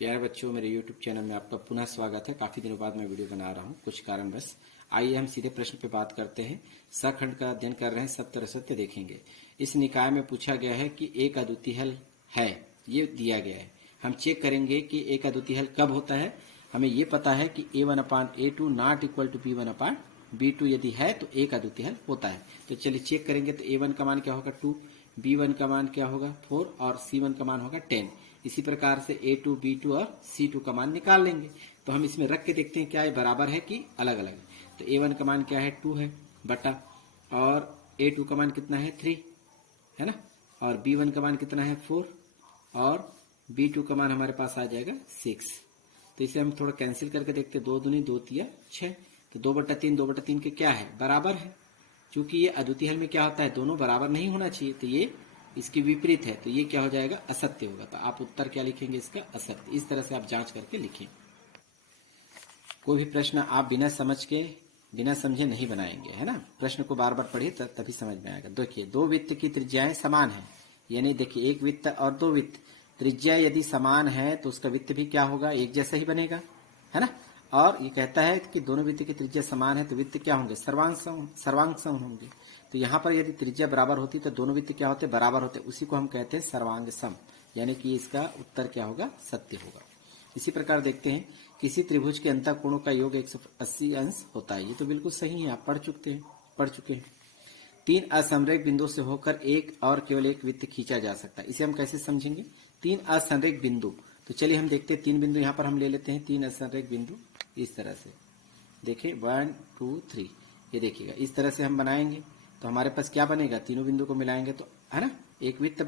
प्यारे बच्चों, मेरे YouTube चैनल में आपका पुनः स्वागत है। काफी दिनों बाद मैं वीडियो बना रहा हूँ कुछ कारणवश। आइए हम सीधे प्रश्न पे बात करते हैं। सखंड का अध्ययन कर रहे हैं, सत्य और असत्य देखेंगे। इस निकाय में पूछा गया है कि एक अद्वितीय हल है, ये दिया गया है। हम चेक करेंगे कि एक अद्वितीय हल कब होता है। हमें ये पता है कि a1/a2 not equal to b1/b2 यदि है तो एक अद्वितीय हल होता है। तो चलिए चेक करेंगे। तो a1 का मान क्या होगा 2, b1 का मान क्या होगा 4 और c1 का मान होगा 10। इसी प्रकार से a2, b2 और c2 का मान निकाल लेंगे। तो हम इसमें रख के देखते हैं क्या ये बराबर है कि अलग अलग। तो a1 का मान क्या है 2 है बटा, और a2 का मान कितना है 3 है ना, और b1 का मान कितना है 4 और b2 का मान हमारे पास आ जाएगा 6। तो इसे हम थोड़ा कैंसिल करके देखते हैं। 2 दूनी 2 तिया 6। तो 2/3 2/3 के क्या है बराबर है। क्योंकि ये अद्वितीय हल में क्या होता है, दोनों बराबर नहीं होना चाहिए, तो ये इसके विपरीत है, तो ये क्या हो जाएगा असत्य होगा। तो आप उत्तर क्या लिखेंगे इसका असत्य। इस तरह से आप जांच करके लिखें। कोई भी प्रश्न आप बिना समझ के बिना समझे नहीं बनाएंगे, है ना। प्रश्न को बार बार पढ़िए तभी समझ में आएगा। देखिए, दो वृत्त की त्रिज्याएं समान है, यानी देखिए एक वृत्त और दो वृत्त त्रिज्या यदि समान है तो उसका वृत्त भी क्या होगा, एक जैसा ही बनेगा, है ना। और ये कहता है कि दोनों वृत्त की त्रिज्या समान है तो वृत्त क्या होंगे, सर्वांग सम होंगे। तो यहाँ पर यदि त्रिज्या बराबर होती तो दोनों वृत्त क्या होते, बराबर होते। उसी को हम कहते हैं सर्वांग सम, यानी कि इसका उत्तर क्या होगा, सत्य होगा। इसी प्रकार देखते हैं, किसी त्रिभुज के अंतःकोणों का योग 180 अंश होता है। ये तो बिल्कुल सही है, आप पढ़ चुके हैं। 3 असंरेख बिंदु से होकर एक और केवल एक वृत्त खींचा जा सकता है। इसे हम कैसे समझेंगे, 3 असंरेख बिंदु। तो चलिए हम देखते हैं 3 बिंदु यहाँ पर हम ले लेते हैं। 3 असंरेख बिंदु इस तरह से देखिए 1 2 3, ये देखिएगा इस तरह से हम बनाएंगे तो हमारे पास क्या बनेगा, तीनों बिंदु को मिलाएंगे तो, है ना, एक वृत्त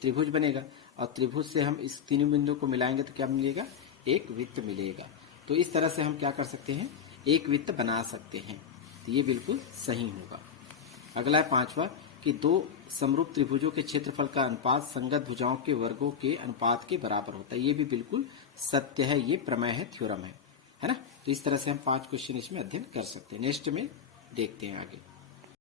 त्रिभुज बनेगा। और त्रिभुज से हम इस तीनों बिंदु को मिलाएंगे तो क्या मिलेगा, एक वृत्त मिलेगा। तो इस तरह से हम क्या कर सकते हैं, एक वृत्त बना सकते हैं। तो ये बिल्कुल सही होगा। अगला है 5वां कि दो समरूप त्रिभुजों के क्षेत्रफल का अनुपात संगत भुजाओं के वर्गों के अनुपात के बराबर होता है। ये भी बिल्कुल सत्य है, ये प्रमेय है, थ्योरम है ना। तो इस तरह से हम 5 क्वेश्चन इसमें अध्ययन कर सकते हैं। नेक्स्ट में देखते हैं आगे।